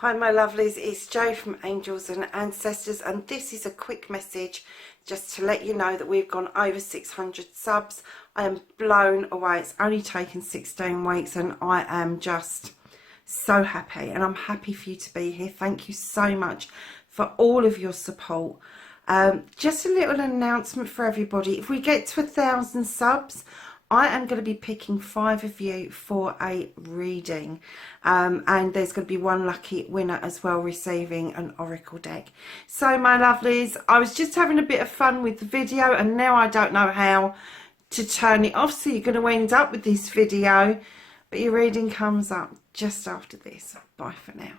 Hi my lovelies, it's Jo from Angels and Ancestors, and this is a quick message just to let you know that we've gone over 600 subs. I am blown away. It's only taken 16 weeks and I am just so happy, and I'm happy for you to be here. Thank you so much for all of your support. Just a little announcement for everybody. If we get to 1,000 subs, I am going to be picking 5 of you for a reading, and there's going to be one lucky winner as well receiving an oracle deck. So my lovelies, I was just having a bit of fun with the video and now I don't know how to turn it off, so you're going to end up with this video, but your reading comes up just after this. Bye for now.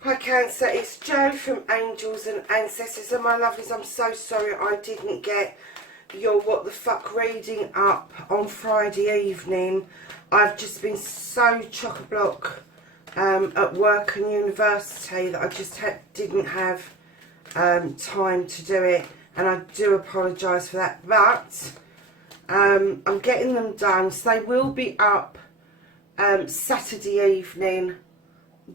Hi Cancer, it's Jo from Angels and Ancestors, and my lovelies, I'm so sorry I didn't get your what the fuck reading up on Friday evening. I've just been so chock-a-block at work and university that I just didn't have time to do it, and I do apologise for that, but I'm getting them done, so they will be up Saturday evening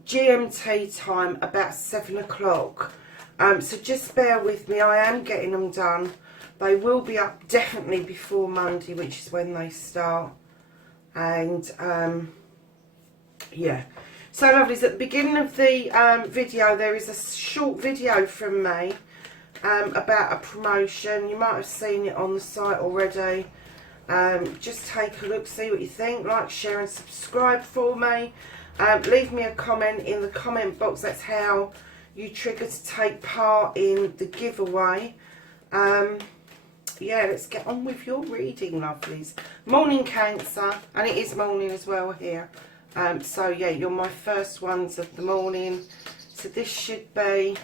GMT time about 7 o'clock, so just bear with me. I am getting them done. They will be up definitely before Monday, which is when they start. And yeah, so lovelies, at the beginning of the video there is a short video from me about a promotion. You might have seen it on the site already. Just take a look, see what you think, like, share and subscribe for me. Leave me a comment in the comment box. That's how you trigger to take part in the giveaway. Yeah, let's get on with your reading, lovelies. Morning Cancer, and it is morning as well here. So yeah, you're my first ones of the morning, so this should be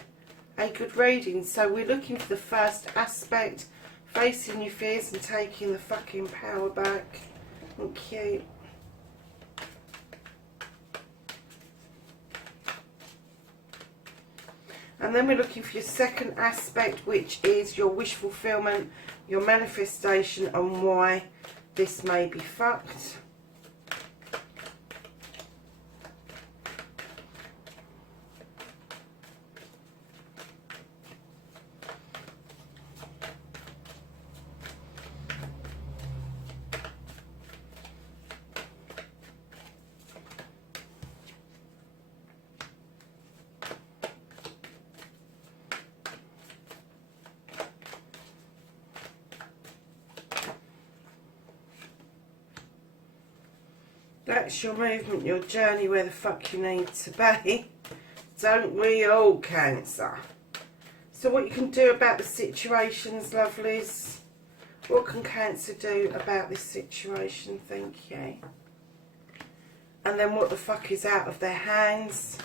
a good reading. So we're looking for the first aspect, facing your fears and taking the fucking power back. Thank you. And then we're looking for your second aspect, which is your wish fulfillment, your manifestation, and why this may be fucked. That's your movement, your journey, where the fuck you need to be. Don't we all, Cancer? So what you can do about the situations, lovelies? What can Cancer do about this situation? Thank you. And then what the fuck is out of their hands?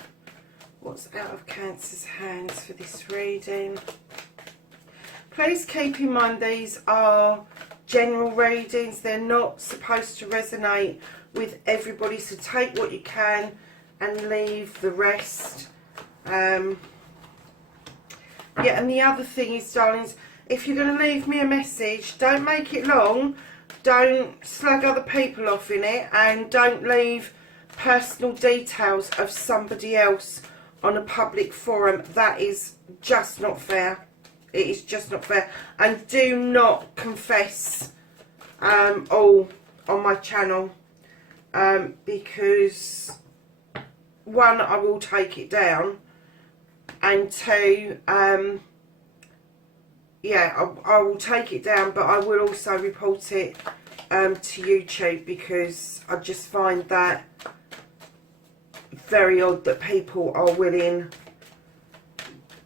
What's out of Cancer's hands for this reading? Please keep in mind these are general readings. They're not supposed to resonate with everybody, so take what you can and leave the rest. Yeah, and the other thing is, darlings, if you're going to leave me a message, don't make it long, don't slug other people off in it, and don't leave personal details of somebody else on a public forum. That is just not fair. It is just not fair. And do not confess all on my channel. Because one, I will take it down, and two, yeah, I will take it down, but I will also report it to YouTube, because I just find that very odd that people are willing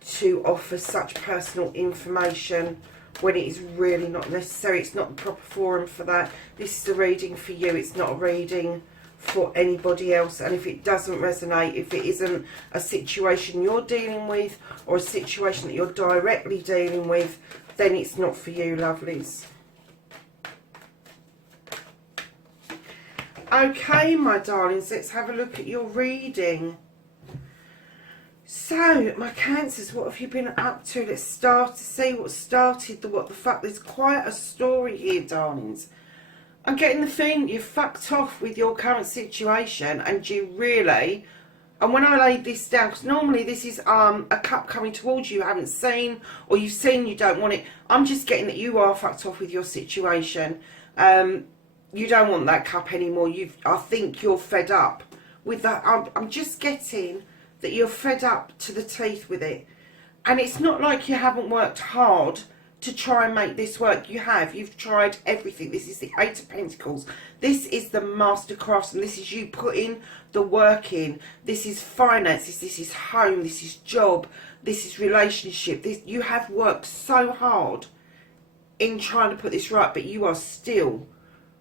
to offer such personal information when it is really not necessary. It's not the proper forum for that. This is a reading for you, it's not a reading for anybody else. And if it doesn't resonate, if it isn't a situation you're dealing with or a situation that you're directly dealing with, then it's not for you, lovelies. Okay, my darlings, let's have a look at your reading. So, my Cancers, what have you been up to? Let's start to see what started the what the fuck. There's quite a story here, darlings. I'm getting the feeling you're fucked off with your current situation, and you really, and when I laid this down, because normally this is a cup coming towards you haven't seen, or you've seen you don't want it. I'm just getting that you are fucked off with your situation. You don't want that cup anymore. I think you're fed up with that. I'm just getting that you're fed up to the teeth with it. And it's not like you haven't worked hard to try and make this work. You have. You've tried everything. This is the Eight of Pentacles. This is the mastercraft, and this is you putting the work in. This is finances. This is home. This is job. This is relationship. You have worked so hard in trying to put this right, but you are still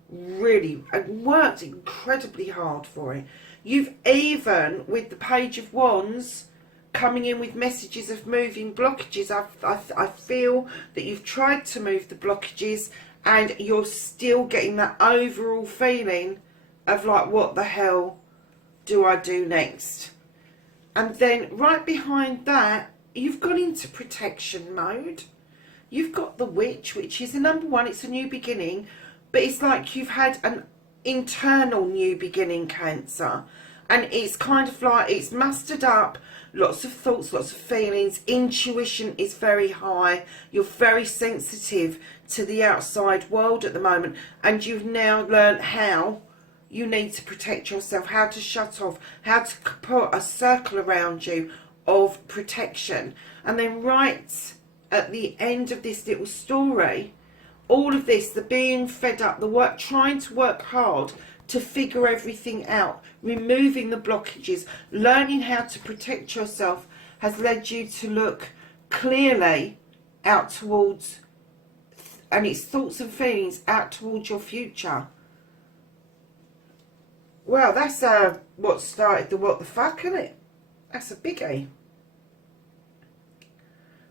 really worked incredibly hard for it. You've even, with the Page of Wands, coming in with messages of moving blockages. I feel that you've tried to move the blockages and you're still getting that overall feeling of like, what the hell do I do next? And then right behind that, you've gone into protection mode. You've got the Witch, which is a number one. It's a new beginning, but it's like you've had an internal new beginning, Cancer. And it's kind of like it's mustered up lots of thoughts, lots of feelings. Intuition is very high. You're very sensitive to the outside world at the moment. And you've now learned how you need to protect yourself, how to shut off, how to put a circle around you of protection. And then right at the end of this little story, all of this, the being fed up, the work, trying to work hard to figure everything out, removing the blockages, learning how to protect yourself, has led you to look clearly out towards, and it's thoughts and feelings out towards your future. Well, that's what started the what the fuck, isn't it? That's a biggie.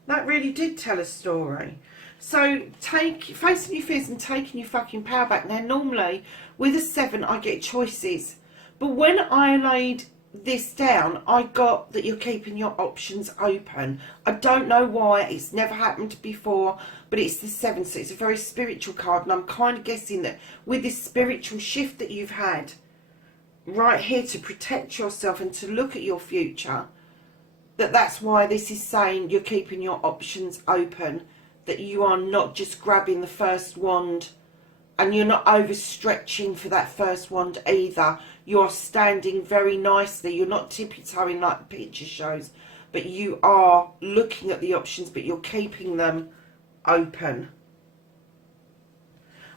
That really did tell a story. So facing your fears and taking your fucking power back. Now normally with a 7 I get choices, but when I laid this down I got that you're keeping your options open. I don't know why, it's never happened before, but it's the 7, so it's a very spiritual card, and I'm kind of guessing that with this spiritual shift that you've had right here to protect yourself and to look at your future, that's why this is saying you're keeping your options open, that you are not just grabbing the first wand, and you're not overstretching for that first wand either. You are standing very nicely. You're not tippy-toeing like the picture shows, but you are looking at the options, but you're keeping them open.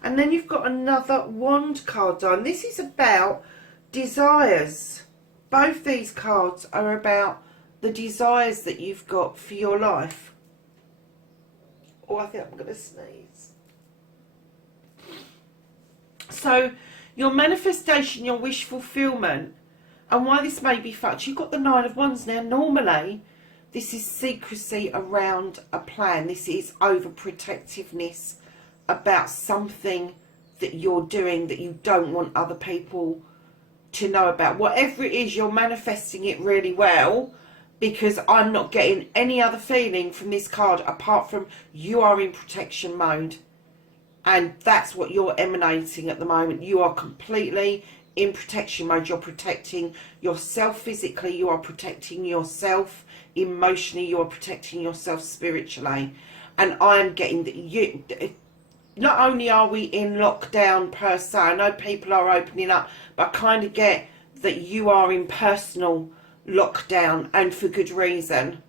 And then you've got another wand card on. This is about desires. Both these cards are about the desires that you've got for your life. Oh, I think I'm going to sneeze. So, your manifestation, your wish fulfillment, and why this may be fucked. You've got the 9 of Wands now. Normally, this is secrecy around a plan. This is overprotectiveness about something that you're doing that you don't want other people to know about. Whatever it is, you're manifesting it really well, because I'm not getting any other feeling from this card apart from you are in protection mode. And that's what you're emanating at the moment. You are completely in protection mode. You're protecting yourself physically. You are protecting yourself emotionally. You are protecting yourself spiritually. And I am getting that you... Not only are we in lockdown per se, I know people are opening up, but I kind of get that you are in personal lockdown, and for good reason.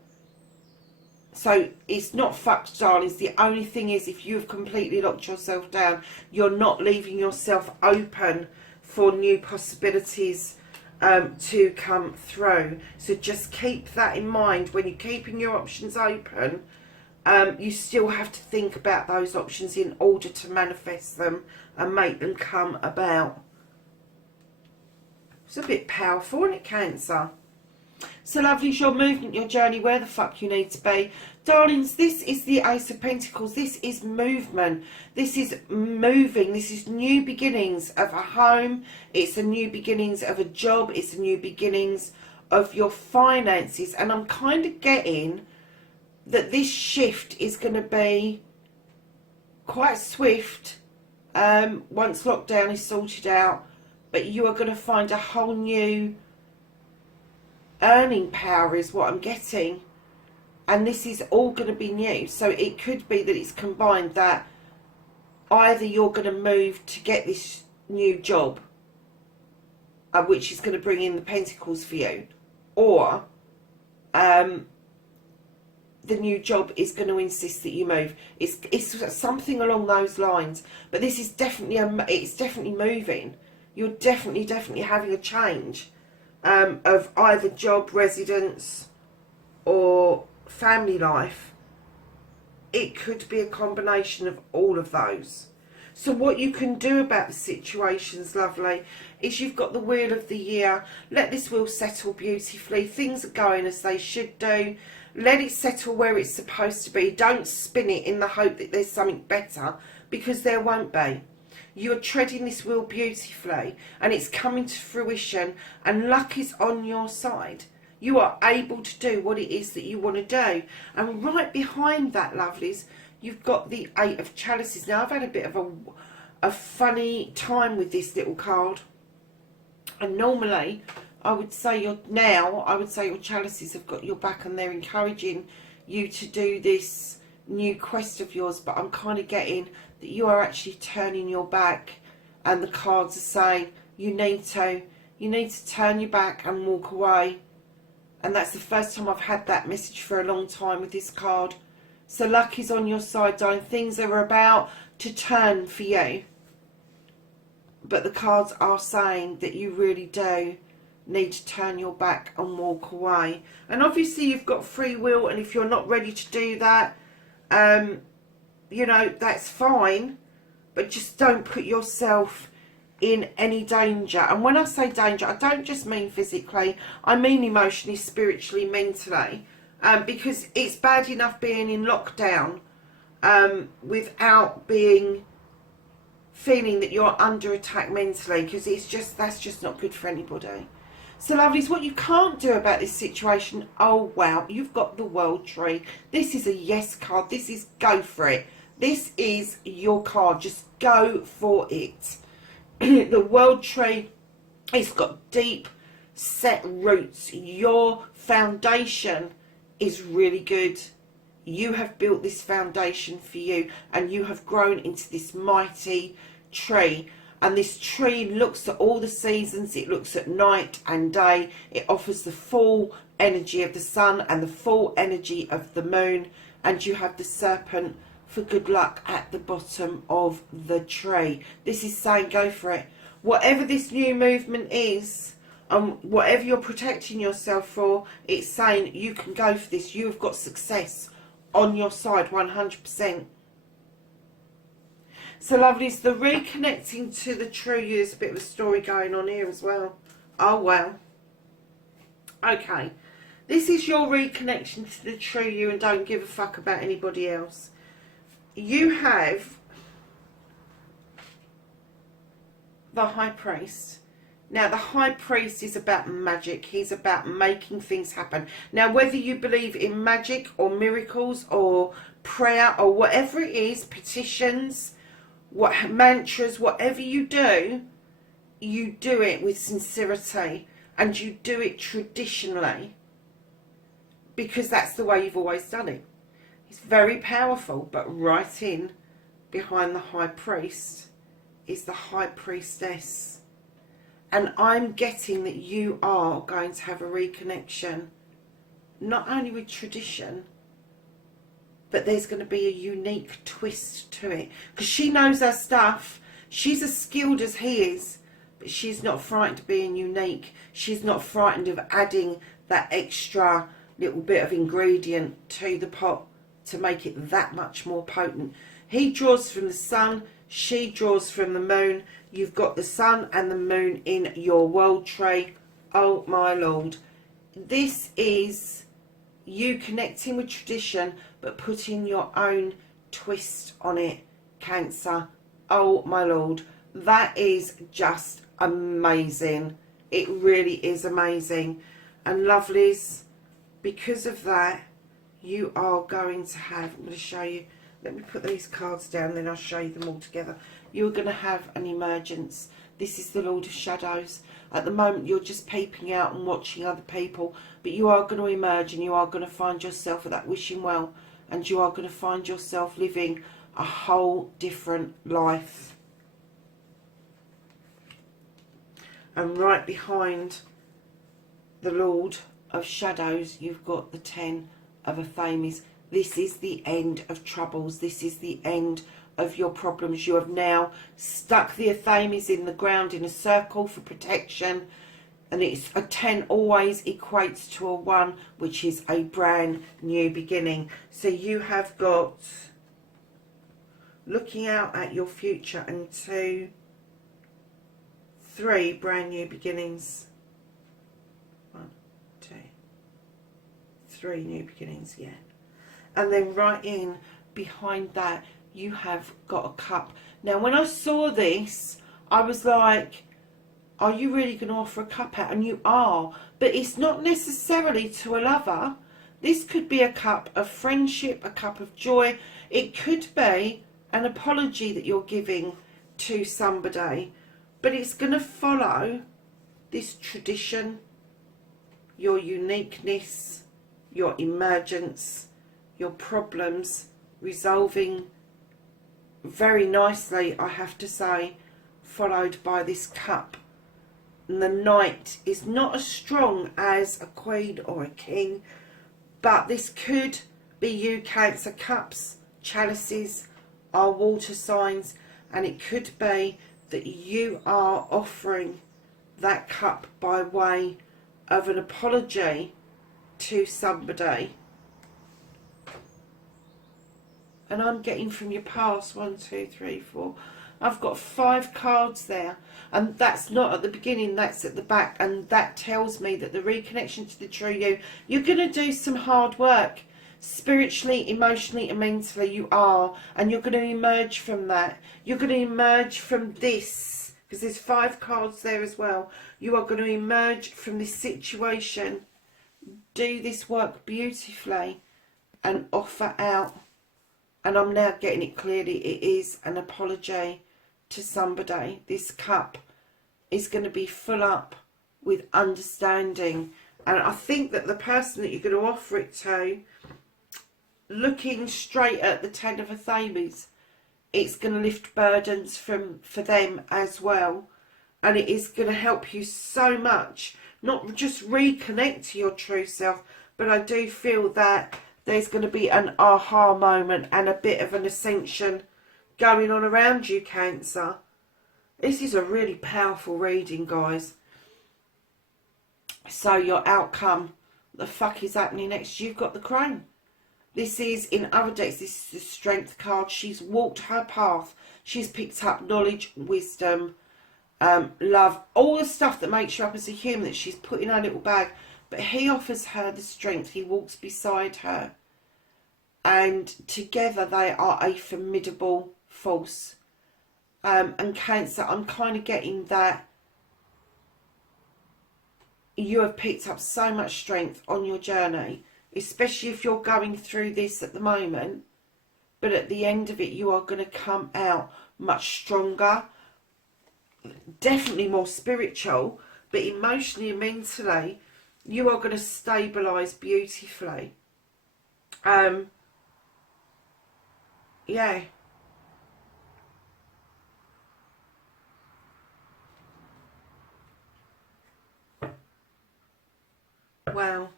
So it's not fucked, darlings. The only thing is, if you've completely locked yourself down, you're not leaving yourself open for new possibilities to come through. So just keep that in mind. When you're keeping your options open, you still have to think about those options in order to manifest them and make them come about. It's a bit powerful, isn't it, Cancer? So lovely, your movement, your journey, where the fuck you need to be. Darlings, this is the Ace of Pentacles. This is movement. This is moving. This is new beginnings of a home. It's a new beginnings of a job. It's a new beginnings of your finances. And I'm kind of getting that this shift is going to be quite swift. once lockdown is sorted out, but you are going to find a whole new earning power is what I'm getting. And this is all going to be new. So it could be that it's combined, that either you're going to move to get this new job, which is going to bring in the pentacles for you, or the new job is going to insist that you move. It's something along those lines. But this is definitely it's definitely moving. You're definitely having a change of either job, residence, or family life. It could be a combination of all of those. So what you can do about the situations, lovely, is you've got the Wheel of the Year. Let this wheel settle beautifully. Things are going as they should do. Let it settle where it's supposed to be. Don't spin it in the hope that there's something better, because there won't be. You're treading this wheel beautifully, and it's coming to fruition, and luck is on your side. You are able to do what it is that you want to do. And right behind that, lovelies, you've got the Eight of Chalices. Now, I've had a bit of a funny time with this little card. And normally, I would say your chalices have got your back, and they're encouraging you to do this new quest of yours. But I'm kind of getting that you are actually turning your back, and the cards are saying you need to turn your back and walk away. And that's the first time I've had that message for a long time with this card. So luck is on your side, darling. Things are about to turn for you. But the cards are saying that you really do need to turn your back and walk away. And obviously you've got free will, and if you're not ready to do that, you know, that's fine. But just don't put yourself in any danger. And when I say danger, I don't just mean physically, I mean emotionally, spiritually, mentally, because it's bad enough being in lockdown without feeling that you're under attack mentally, because that's just not good for anybody. So lovelies, what you can't do about this situation, oh wow, you've got the World Tree. This is a yes card. This is go for it. This is your card. Just go for it. The World Tree, it's got deep set roots. Your foundation is really good. You have built this foundation for you, and you have grown into this mighty tree. And this tree looks at all the seasons. It looks at night and day. It offers the full energy of the sun and the full energy of the moon. And you have the serpent for good luck at the bottom of the tree. This is saying go for it. Whatever this new movement is, and whatever you're protecting yourself for, it's saying you can go for this. You have got success on your side, 100%. So lovelies, the reconnecting to the true you, is a bit of a story going on here as well. Oh well. Okay. This is your reconnection to the true you, and don't give a fuck about anybody else. You have the High Priest. Now, the High Priest is about magic. He's about making things happen. Now, whether you believe in magic or miracles or prayer or whatever it is, petitions, mantras, whatever you do it with sincerity, and you do it traditionally, because that's the way you've always done it. It's very powerful, but right in behind the High Priest is the High Priestess. And I'm getting that you are going to have a reconnection, not only with tradition, but there's going to be a unique twist to it. Because she knows her stuff. She's as skilled as he is, but she's not frightened of being unique. She's not frightened of adding that extra little bit of ingredient to the pot to make it that much more potent. He draws from the sun, she draws from the moon. You've got the sun and the moon in your World Tree. Oh my Lord. This is you connecting with tradition, but putting your own twist on it, Cancer. Oh my Lord. That is just amazing. It really is amazing. And lovelies, because of that, you are going to have, I'm going to show you, let me put these cards down, then I'll show you them all together. you're going to have an emergence. This is the Lord of Shadows. At the moment, you're just peeping out and watching other people, but you are going to emerge, and you are going to find yourself at that wishing well, and you are going to find yourself living a whole different life. And right behind the Lord of Shadows, you've got the 10 of Athames. This is the end of troubles. This is the end of your problems. You have now stuck the Athames in the ground in a circle for protection, and it's a 10 always equates to a 1, which is a brand new beginning. So you have got looking out at your future and 2, 3 brand new beginnings. 1, 2, 3 new beginnings, yeah. And then right in behind that, you have got a cup. Now, when I saw this, I was like, are you really going to offer a cup out? And you are, but it's not necessarily to a lover. This could be a cup of friendship, a cup of joy. It could be an apology that you're giving to somebody, but it's going to follow this tradition, your uniqueness, your emergence, your problems resolving very nicely, I have to say, followed by this cup. And the Knight is not as strong as a Queen or a King, but this could be you, Cancer. Cups, chalices are water signs, and it could be that you are offering that cup by way of an apology to somebody. And I'm getting from your past 1, 2, 3, 4. I've got 5 cards there, and that's not at the beginning, that's at the back, and that tells me that the reconnection to the true you, you're going to do some hard work spiritually, emotionally and mentally. You are, and you're going to emerge from that. You're going to emerge from this, because there's 5 cards there as well. You are going to emerge from this situation, do this work beautifully, and offer out. And I'm now getting it clearly, it is an apology to somebody. This cup is going to be full up with understanding. And I think that the person that you're going to offer it to, looking straight at the 10 of Athames, it's going to lift burdens for them as well. And it is going to help you so much, not just reconnect to your true self, but I do feel that there's going to be an aha moment and a bit of an ascension going on around you, Cancer. This is a really powerful reading, guys. So your outcome, the fuck is happening next? You've got the Crone. This is, in other decks, this is the Strength card. She's walked her path. She's picked up knowledge, wisdom, love, all the stuff that makes you up as a human that she's put in her little bag. But he offers her the strength. He walks beside her. And together they are a formidable force. And Cancer, I'm kind of getting that you have picked up so much strength on your journey, especially if you're going through this at the moment. But at the end of it, you are going to come out much stronger, definitely more spiritual, but emotionally and mentally, you are going to stabilise beautifully. Yeah. Wow.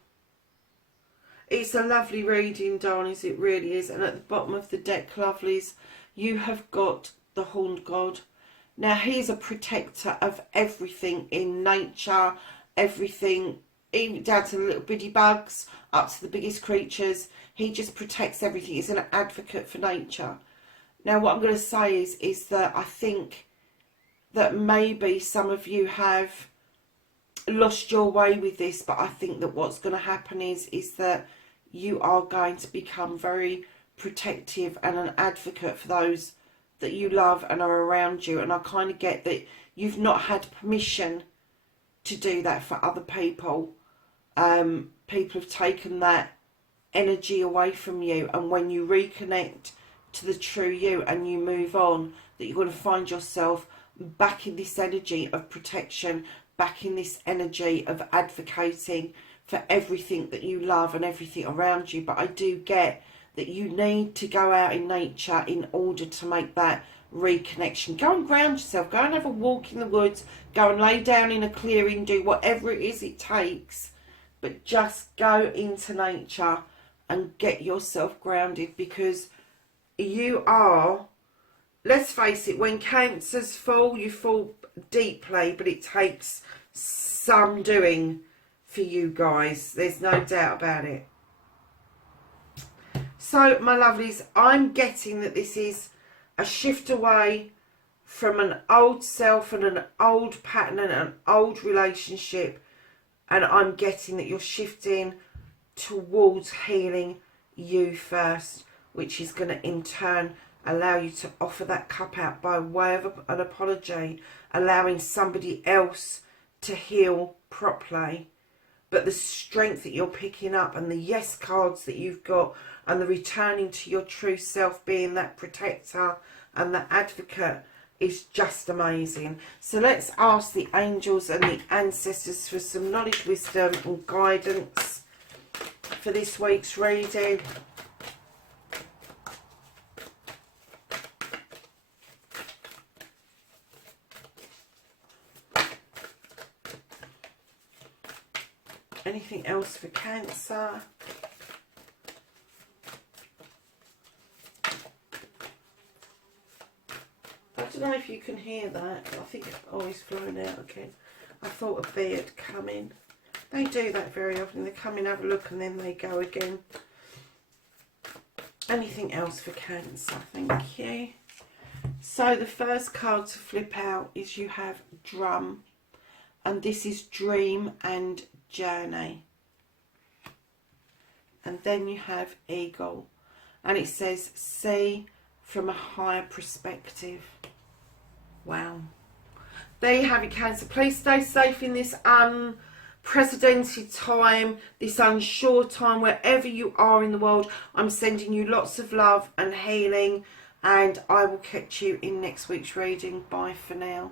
It's a lovely reading, darlings, it really is. And at the bottom of the deck, lovelies, you have got the Horned God. Now, he's a protector of everything in nature, everything, even down to the little bitty bugs, up to the biggest creatures. He just protects everything. He's an advocate for nature. Now, what I'm going to say is that I think that maybe some of you have lost your way with this, but I think that what's going to happen is that you are going to become very protective and an advocate for those that you love and are around you. And I kind of get that you've not had permission to do that for other people. People have taken that energy away from you, and when you reconnect to the true you and you move on, that you're going to find yourself back in this energy of protection, back in this energy of advocating for everything that you love and everything around you. But I do get that you need to go out in nature in order to make that reconnection. Go and ground yourself, go and have a walk in the woods, go and lay down in a clearing, do whatever it is it takes, but just go into nature and get yourself grounded, because you are, let's face it, when cancers fall, you fall deeply, but it takes some doing for you guys, there's no doubt about it. So my lovelies, I'm getting that this is a shift away from an old self and an old pattern and an old relationship, and I'm getting that you're shifting towards healing you first, which is going to in turn allow you to offer that cup out by way of an apology, allowing somebody else to heal properly. But the strength that you're picking up and the yes cards that you've got and the returning to your true self, being that protector and the advocate, is just amazing. So let's ask the angels and the ancestors for some knowledge, wisdom and guidance for this week's reading. Anything else for Cancer? I don't know if you can hear that. I think it's always flown out again. I thought a bee had come in. They do that very often. They come in, have a look, and then they go again. Anything else for Cancer? Thank you. So the first card to flip out is you have Drum. And this is Dream and Journey. And then you have Eagle. And it says See from a higher perspective. Wow. There you have it, Cancer. Please stay safe in this unprecedented time, this unsure time, wherever you are in the world. I'm sending you lots of love and healing, and I will catch you in next week's reading. Bye for now.